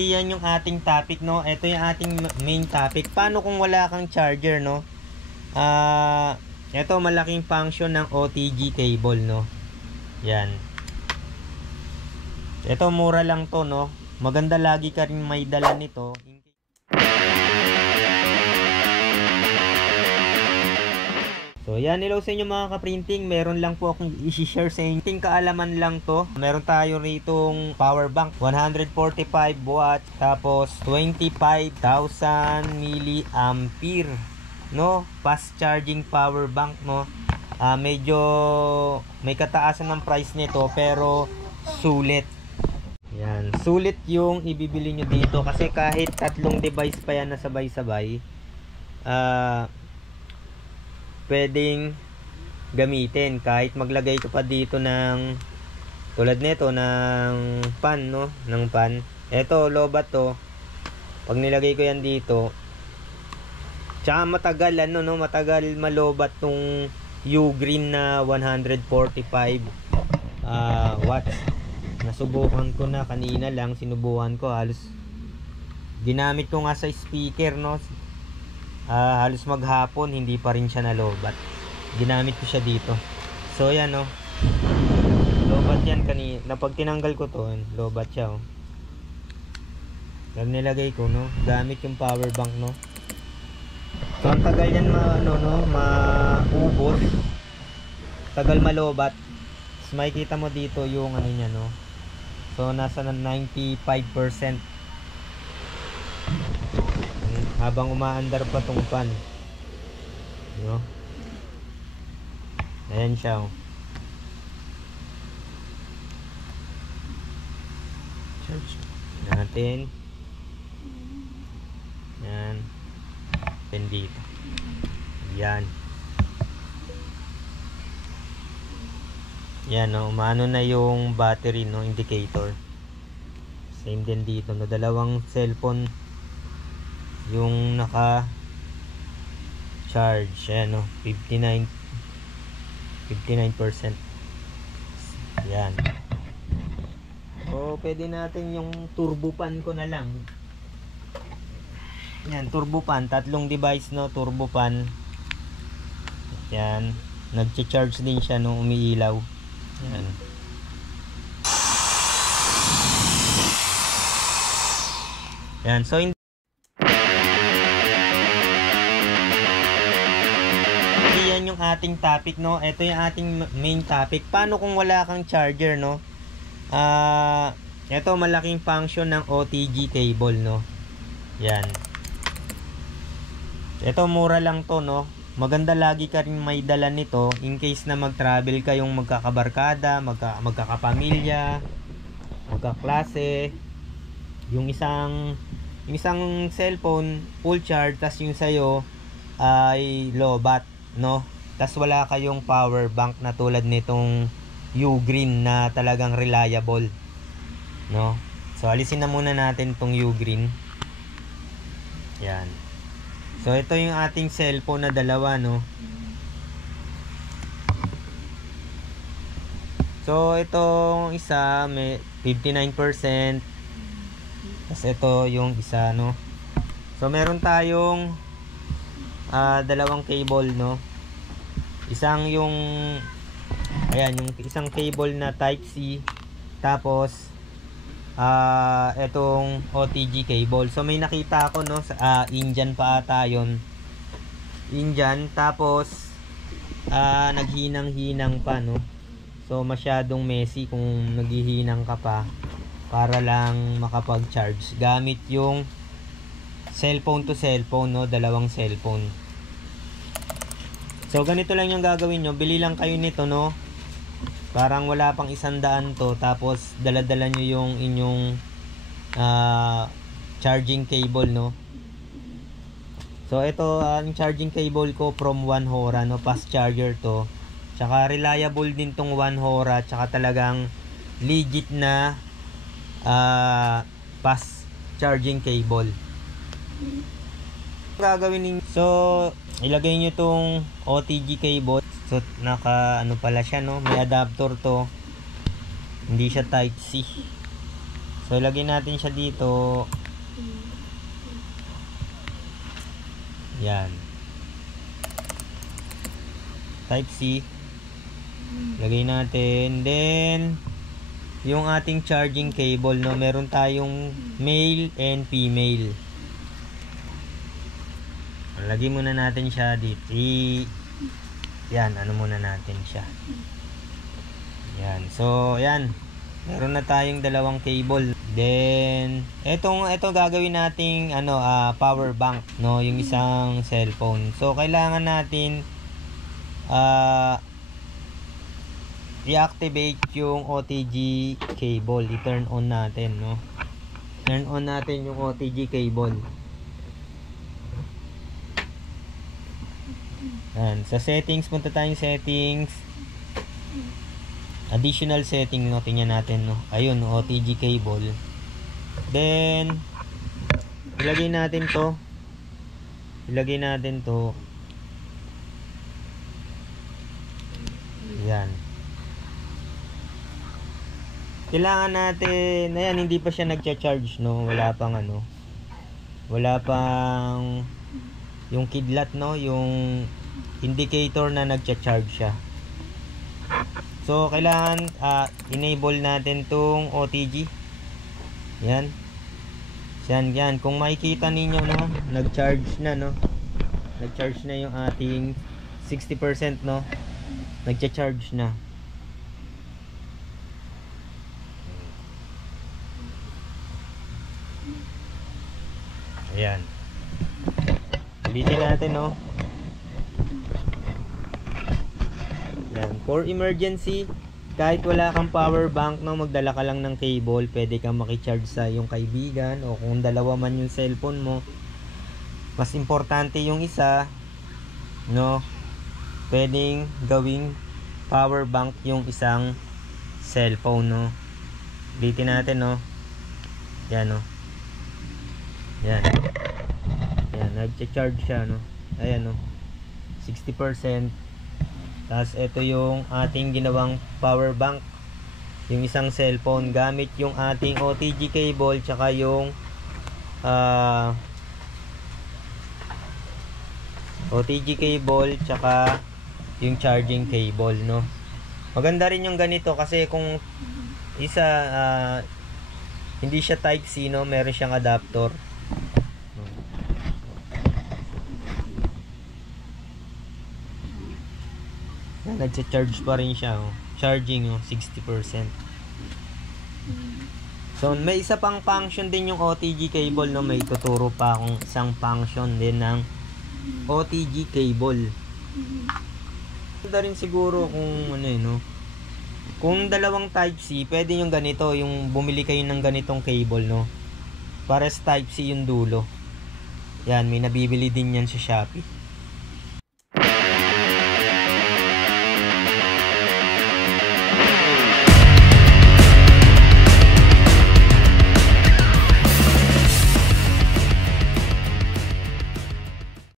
Yan yung ating topic, no? Ito yung ating main topic. Paano kung wala kang charger, no? Ito malaking function ng OTG cable, no? Yan. Ito mura lang to, no? Maganda lagi ka rin may dala nito. So yan, hello sa inyo mga ka-printing. Meron lang po akong i-share sa inyo. Kaalaman lang to. Meron tayo ritong power bank, 145 watts, tapos 25,000 milliampere, no? Fast charging power bank, no? Medyo may kataasan ng price nito pero sulit. Yan, sulit yung ibibili nyo dito kasi kahit tatlong device pa yan na sabay-sabay, pwedeng gamitin. Kahit maglagay ko pa dito ng tulad nito ng pan, no? Ng pan. Ito, lobat to. Pag nilagay ko yan dito, tsaka matagal ano, no? Matagal malobat tong Ugreen na 145 watts. Nasubukan ko na kanina lang, sinubukan ko, halos ginamit ko nga sa speaker, no? Halos maghapon hindi pa rin siya nalobat. Ginamit ko siya dito. So yan, no? Lobat yan kanina. Pag tinanggal ko to, lobat siya, oh. Pag nilagay ko, no? Gamit yung power bank, no? So ang tagal yan maubos. Tagal malobat. So makikita mo dito yung ano niya, no? So nasa 95%. Habang umaandar pa tong pan, no? Ayan siya, oh. Charge natin. Yan. Then dito. Yan. Yan, no? Umano na yung battery, no? Indicator. Same din dito, no? Dalawang cellphone yung naka charge. Ayan, no? 59%. Yan. So pwede natin yung turbo pan ko na lang. Yan, turbo pan, tatlong device, no? Turbo pan. Yan, nagcha-charge din siya nung umiilaw. Yan. Yan, so yan yung ating topic, no? Ito yung ating main topic. Paano kung wala kang charger, no? Ito malaking function ng OTG cable, no? Yan. Ito mura lang to, no? Maganda lagi ka rin may dala nito in case na mag-travel kayong magkakabarkada, magkakapamilya, magkaklase. Yung isang cellphone full charge, tas yung sayo ay lobat, no? Tas wala kayong power bank na tulad nitong Ugreen na talagang reliable, no? So alisin na muna natin tong Ugreen. Yan. So ito yung ating cellphone na dalawa, no? So itong isa may 59%. Tapos ito yung isa, no? So meron tayong dalawang cable, no? Isang yung ayan, yung isang cable na type C, tapos etong OTG cable. So may nakita ako, no, sa Indian pa ata yun. Indian, tapos naghinang-hinang pa, no? So masyadong messy kung naghihinang ka pa para lang makapag-charge gamit yung cellphone to cellphone, no? Dalawang cellphone. So ganito lang yung gagawin nyo. Bili lang kayo nito, no? Parang wala pang 100 to, tapos dala-dala nyo yung inyong charging cable, no? So ito ang charging cable ko from 1 Hora, no? Fast charger to. Tsaka reliable din tong 1 Hora, tsaka talagang legit na fast charging cable. Gagawin ninyo, so ilagay nyo tong OTG cable. So naka ano pala siya, no? May adapter to. Hindi siya type C. So, lagay natin siya dito. Yan. Type C. Lagay natin. Then, yung ating charging cable, no? Meron tayong male and female. Lagay muna natin siya dito. Yan, ano muna natin siya. Yan. So, yan. Meron na tayong dalawang cable. Then, ito gagawin nating power bank, no, yung isang cellphone. So, kailangan natin i-activate yung OTG cable. I-turn on natin, no. Turn on natin yung OTG cable. Yan. Sa settings, punta tayong settings. Additional setting, no, tingnan natin, no. Ayun, OTG cable. Then, ilagay natin to. Yan. Kailangan natin, ayan, hindi pa siya nagcha-charge, no. Wala pang yung kidlat, no, yung indicator na nagcha-charge siya. So, kailangan enable natin tong OTG. Yan. Yan. Kung makikita ninyo, no, nag-charge na, no. Nag-charge na yung ating 60%, no. Nagcha-charge na. Ayan. Ulitin natin, no. Yan. For emergency, kahit wala kang power bank, no, magdala ka lang ng cable, pwede kang makicharge sa yung kaibigan, o kung dalawa man yung cellphone mo, mas importante yung isa, no, pwedeng gawing power bank yung isang cellphone, no. Ulitin natin, no. Yan, no. Yan. Yan, nagcha-charge siya, no. Ayan, no. 60%. Tapos ito yung ating ginawang power bank, yung isang cellphone, gamit yung ating OTG cable tsaka yung OTG cable tsaka yung charging cable, no. Maganda rin yung ganito kasi kung isa hindi siya type C, no, meron siyang adapter. Nagcha-charge pa rin siya, oh. Charging, oh, 60%. So, may isa pang function din yung OTG cable, no. May tuturo pa akong isang function din ng OTG cable. Ganda rin siguro kung no. Kung dalawang type C, pwede yung ganito, yung bumili kayo ng ganitong cable, no. Para sa type C yung dulo. Yan, may nabibili din yan sa Shopee.